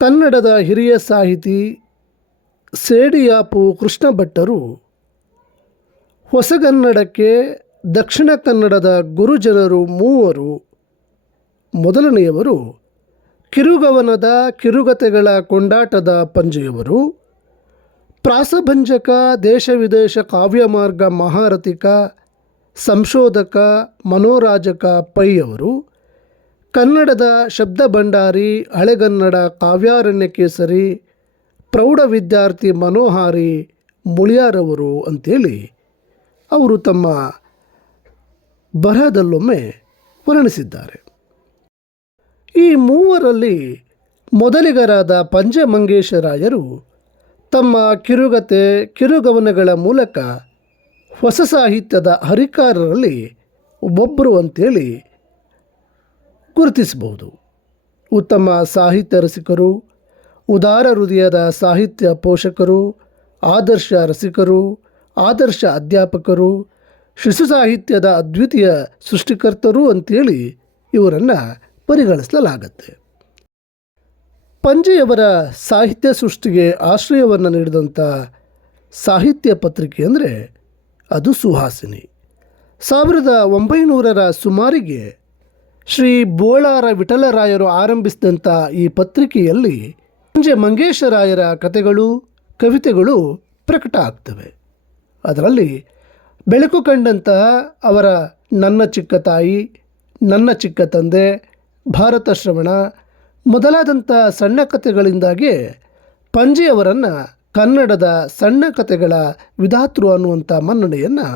ಕನ್ನಡದ ಹಿರಿಯ ಸಾಹಿತಿ ಸೇಡಿಯಾಪು ಕೃಷ್ಣ ಭಟ್ಟರು ಹೊಸಗನ್ನಡಕ್ಕೆ ದಕ್ಷಿಣ ಕನ್ನಡದ ಗುರುಜನರು ಮೂವರು. ಮೊದಲನೆಯವರು ಕಿರುಗವನದ ಕಿರುಗತೆಗಳ ಕೊಂಡಾಟದ ಪಂಜೆಯವರು. ಪ್ರಾಸಭಂಜಕ ದೇಶ ವಿದೇಶ ಕಾವ್ಯಮಾರ್ಗ ಮಹಾರಥಿಕ, ಸಂಶೋಧಕ, ಮನೋರಾಜಕ ಪೈಯವರು. ಕನ್ನಡದ ಶಬ್ದ ಭಂಡಾರಿ, ಹಳೆಗನ್ನಡ ಕಾವ್ಯಾರಣ್ಯ ಕೇಸರಿ ಪ್ರೌಢ ವಿದ್ಯಾರ್ಥಿ ಮನೋಹಾರಿ ಮುಳಿಯಾರವರು ಅಂತೇಳಿ ಅವರು ತಮ್ಮ ಬರಹದಲ್ಲೊಮ್ಮೆ ವರ್ಣಿಸಿದ್ದಾರೆ. ಈ ಮೂವರಲ್ಲಿ ಮೊದಲಿಗರಾದ ಪಂಜಮಂಗೇಶರಾಯರು ತಮ್ಮ ಕಿರುಗತೆ ಕಿರುಗವನಗಳ ಮೂಲಕ ಹೊಸ ಸಾಹಿತ್ಯದ ಹರಿಕಾರರಲ್ಲಿ ಒಬ್ಬೊಬ್ಬರು ಅಂತೇಳಿ ಗುರುತಿಸಬಹುದು. ಉತ್ತಮ ಸಾಹಿತ್ಯ ರಸಿಕರು ಉದಾರ ಹೃದಯದ ಸಾಹಿತ್ಯ ಪೋಷಕರು, ಆದರ್ಶ ರಸಿಕರು, ಆದರ್ಶ ಅಧ್ಯಾಪಕರು, ಶಿಶು ಸಾಹಿತ್ಯದ ಅದ್ವಿತೀಯ ಸೃಷ್ಟಿಕರ್ತರು ಅಂತೇಳಿ ಇವರನ್ನು ಪರಿಗಣಿಸಲಾಗತ್ತೆ. ಪಂಜೆಯವರ ಸಾಹಿತ್ಯ ಸೃಷ್ಟಿಗೆ ಆಶ್ರಯವನ್ನು ನೀಡಿದಂಥ ಸಾಹಿತ್ಯ ಪತ್ರಿಕೆ ಅಂದರೆ ಅದು ಸುಹಾಸಿನಿ. ಸಾವಿರದ ಒಂಬೈನೂರರ ಸುಮಾರಿಗೆ ಶ್ರೀ ಬೋಳಾರ ವಿಠಲರಾಯರು ಆರಂಭಿಸಿದಂಥ ಈ ಪತ್ರಿಕೆಯಲ್ಲಿ ಪಂಜೆ ಮಂಗೇಶರಾಯರ ಕಥೆಗಳು, ಕವಿತೆಗಳು ಪ್ರಕಟ ಆಗ್ತವೆ. ಅದರಲ್ಲಿ ಬೆಳಕು ಕಂಡಂತಹ ಅವರ ನನ್ನ ಚಿಕ್ಕ ತಾಯಿ, ನನ್ನ ಚಿಕ್ಕ ತಂದೆ, ಭಾರತ ಶ್ರವಣ ಮೊದಲಾದಂಥ ಸಣ್ಣ ಕಥೆಗಳಿಂದಾಗಿ ಪಂಜೆಯವರನ್ನು ಕನ್ನಡದ ಸಣ್ಣ ಕಥೆಗಳ ವಿಧಾತೃ ಅನ್ನುವಂಥ ಮನ್ನಣೆಯನ್ನು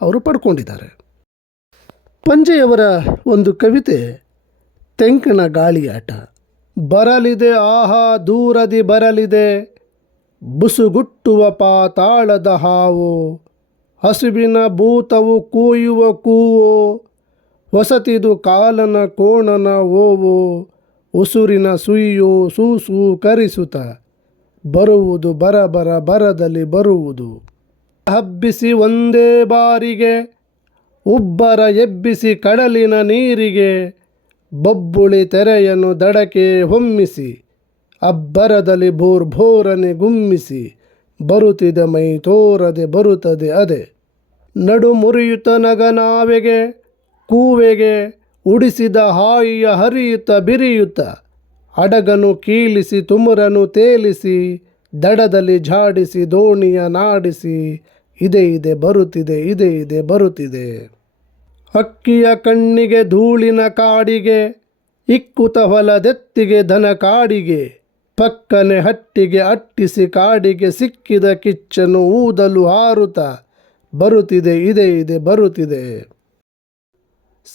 ಅವರು ಪಡ್ಕೊಂಡಿದ್ದಾರೆ. ಪಂಜೆಯವರ ಒಂದು ಕವಿತೆ, ತೆಂಕಣ ಗಾಳಿಯಾಟ. ಬರಲಿದೆ, ಆಹಾ, ದೂರದಿ ಬರಲಿದೆ, ಬುಸುಗುಟ್ಟುವ ಪಾತಾಳದ ಹಾವು, ಹಸುವಿನ ಭೂತವು ಕೂಯುವ ಕೂವು ಹೊಸತಿದು ಕಾಲನ ಕೋಣನ ಓವು, ಉಸುರಿನ ಸುಯ್ಯು ಸೂಸು ಕರಿಸುತ ಬರುವುದು ಬರಬರ ಬರದಲ್ಲಿ ಬರುವುದು. ಹಬ್ಬಿಸಿ ಒಂದೇ ಬಾರಿಗೆ ಉಬ್ಬರ ಎಬ್ಬಿಸಿ ಕಡಲಿನ ನೀರಿಗೆ ಬಬ್ಬುಳಿ ತೆರೆಯನ್ನು ದಡಕ್ಕೆ ಹೊಮ್ಮಿಸಿ, ಅಬ್ಬರದಲ್ಲಿ ಭೋರ್ ಭೋರನೆ ಗುಮ್ಮಿಸಿ, ಬರುತ್ತಿದ ಮೈ ತೋರದೆ ಬರುತ್ತದೆ ಅದೆ. ನಡು ಮುರಿಯುತ್ತ ನಗನಾವೆಗೆ, ಕೂವೆಗೆ ಉಡಿಸಿದ ಹಾಯಿಯ ಹರಿಯುತ್ತ ಬಿರಿಯುತ್ತ, ಅಡಗನು ಕೀಲಿಸಿ ತುಮರನು ತೇಲಿಸಿ, ದಡದಲ್ಲಿ ಝಾಡಿಸಿ ದೋಣಿಯ ನಾಡಿಸಿ ಇದೆ ಇದೆ, ಬರುತ್ತಿದೆ, ಇದೆ ಇದೆ, ಬರುತ್ತಿದೆ. ಅಕ್ಕಿಯ ಕಣ್ಣಿಗೆ, ಧೂಳಿನ ಕಾಡಿಗೆ, ಇಕ್ಕುತ ಹೊಲದೆತ್ತಿಗೆ, ದನ ಕಾಡಿಗೆ, ಪಕ್ಕನೆ ಹಟ್ಟಿಗೆ, ಅಟ್ಟಿಸಿ ಕಾಡಿಗೆ ಸಿಕ್ಕಿದ ಕಿಚ್ಚನು ಊದಲು ಹಾರುತ ಬರುತ್ತಿದೆ, ಇದೆ ಇದೆ, ಬರುತ್ತಿದೆ.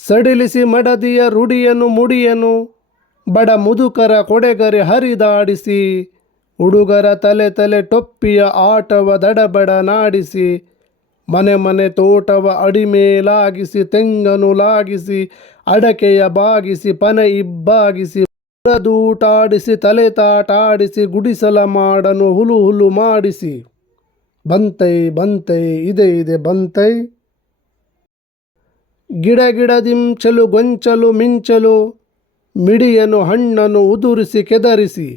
ಸಡಿಲಿಸಿ ಮಡದಿಯ ರುಡಿಯನು ಮುಡಿಯನು, ಬಡ ಮುದುಕರ ಕೊಡೆಗರೆ ಹರಿದಾಡಿಸಿ ಹುಡುಗರ ತಲೆ ತಲೆ ಟೊಪ್ಪಿಯ ಆಟವ ದಡಬಡ ನಾಡಿಸಿ, ಮನೆ ಮನೆ ತೋಟವ ಅಡಿಮೇಲಾಗಿಸಿ, ತೆಂಗನು ಲಾಗಿಸಿ, ಅಡಕೆಯ ಬಾಗಿಸಿ, ಪನೆ ಇಬ್ಬಾಗಿಸಿ ಹೊರದೂಟಾಡಿಸಿ ತಲೆ ತಾಟಾಡಿಸಿ, ಗುಡಿಸಲ ಮಾಡನು ಹುಲು ಹುಲು ಮಾಡಿಸಿ. ಬಂತೈ ಬಂತೈ, ಇದೆ ಇದೆ, ಬಂತೈ. ಗಿಡ ಗಿಡದಿಂಚಲು ಗೊಂಚಲು ಮಿಂಚಲು, ಮಿಡಿಯನು ಹಣ್ಣನ್ನು ಉದುರಿಸಿ ಕೆದರಿಸಿ.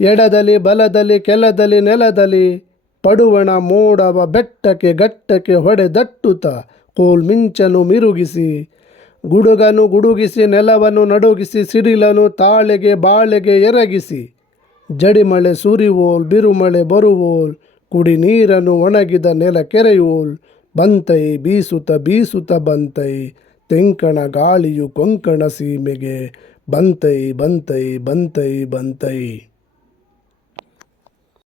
ಎಡದಲ್ಲಿ, ಬಲದಲ್ಲಿ ಕೆಲದಲ್ಲಿ ನೆಲದಲ್ಲಿ ಪಡುವಣ ಮೋಡವ ಬೆಟ್ಟಕ್ಕೆ ಗಟ್ಟಕ್ಕೆ ಹೊಡೆದಟ್ಟುತ್ತ ಕೋಲ್ ಮಿಂಚನು ಮಿರುಗಿಸಿ. ಗುಡುಗನು ಗುಡುಗಿಸಿ, ನೆಲವನ್ನು ನಡುಗಿಸಿ, ಸಿಡಿಲನು ತಾಳೆಗೆ ಬಾಳೆಗೆ ಎರಗಿಸಿ. ಜಡಿಮಳೆ ಸುರಿವೋಲ್, ಬಿರುಮಳೆ ಬರುವೋಲ್ ಕುಡಿ ನೀರನ್ನು ಒಣಗಿದ ನೆಲ ಕೆರೆಯೋಲ್ ಬಂತೈ ಬೀಸುತ್ತ ಬೀಸುತ್ತ ಬಂತೈ, ತೆಂಕಣ ಗಾಳಿಯು ಕೊಂಕಣ ಸೀಮೆಗೆ ಬಂತೈ ಬಂತೈ ಬಂತೈ ಬಂತೈ.